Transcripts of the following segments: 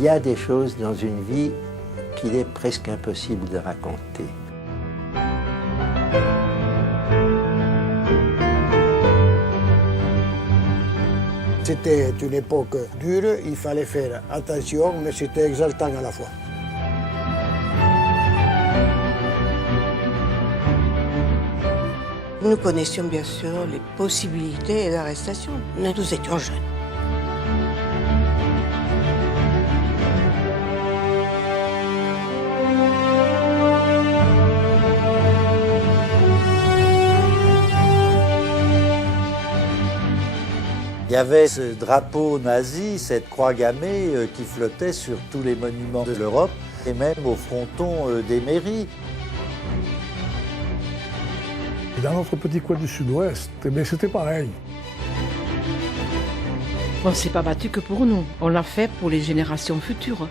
Il y a des choses dans une vie qu'il est presque impossible de raconter. C'était une époque dure, il fallait faire attention, mais c'était exaltant à la fois. Nous connaissions bien sûr les possibilités d'arrestation. Nous étions jeunes. Il y avait ce drapeau nazi, cette croix gammée qui flottait sur tous les monuments de l'Europe et même au fronton des mairies. Et dans notre petit coin du sud-ouest, c'était pareil. On ne s'est pas battu que pour nous, on l'a fait pour les générations futures.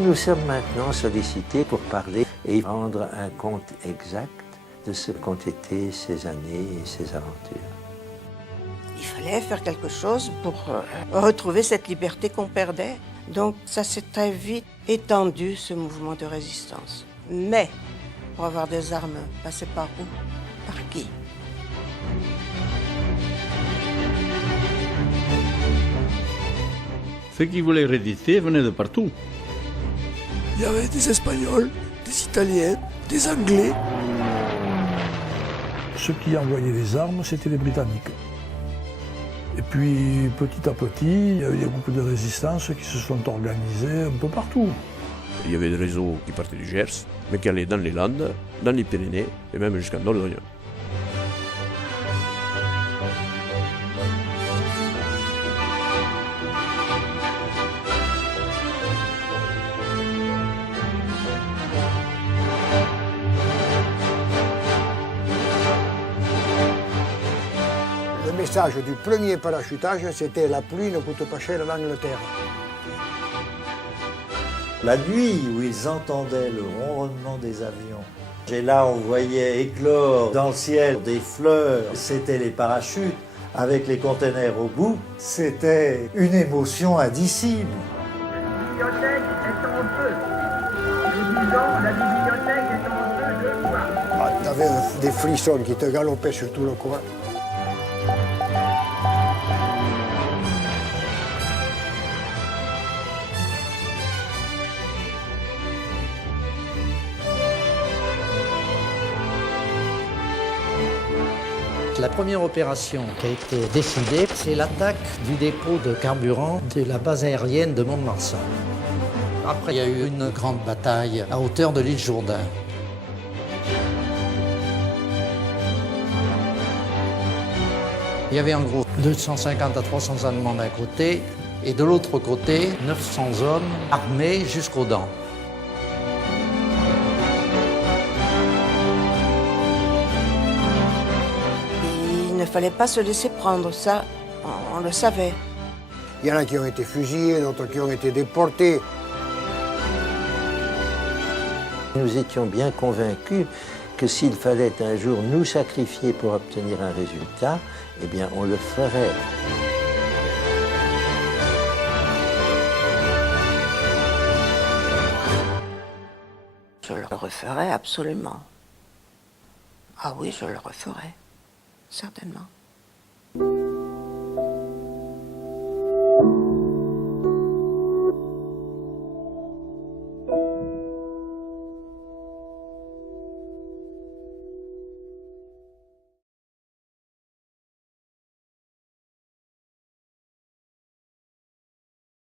Nous sommes maintenant sollicités pour parler et rendre un compte exact de ce qu'ont été ces années et ces aventures. Il fallait faire quelque chose pour retrouver cette liberté qu'on perdait. Donc ça s'est très vite étendu, ce mouvement de résistance. Mais pour avoir des armes, passer par où? Par qui? Ceux qui voulaient résister venaient de partout. Il y avait des Espagnols, des Italiens, des Anglais. Ceux qui envoyaient les armes, c'était les Britanniques. Et puis, petit à petit, il y a eu des groupes de résistance qui se sont organisés un peu partout. Il y avait des réseaux qui partaient du Gers, mais qui allaient dans les Landes, dans les Pyrénées et même jusqu'en Dordogne. Le message du premier parachutage, c'était « La pluie ne coûte pas cher à l'Angleterre ». La nuit où ils entendaient le ronronnement des avions, et là on voyait éclore dans le ciel des fleurs, c'était les parachutes avec les containers au bout, c'était une émotion indicible. La bibliothèque est en feu. Nous disons, la bibliothèque est en feu de joie. Ah, t'avais des frissons qui te galopaient sur tout le coin. La première opération qui a été décidée, c'est l'attaque du dépôt de carburant de la base aérienne de Mont-de-Marsan. Après, il y a eu une grande bataille à hauteur de l'île Jourdain. Il y avait en gros 250 à 300 Allemands d'un côté et de l'autre côté 900 hommes armés jusqu'aux dents. Il ne fallait pas se laisser prendre, ça, on le savait. Il y en a qui ont été fusillés, d'autres qui ont été déportés. Nous étions bien convaincus que s'il fallait un jour nous sacrifier pour obtenir un résultat, eh bien on le ferait. Je le referais absolument. Ah oui, je le referais, certainement.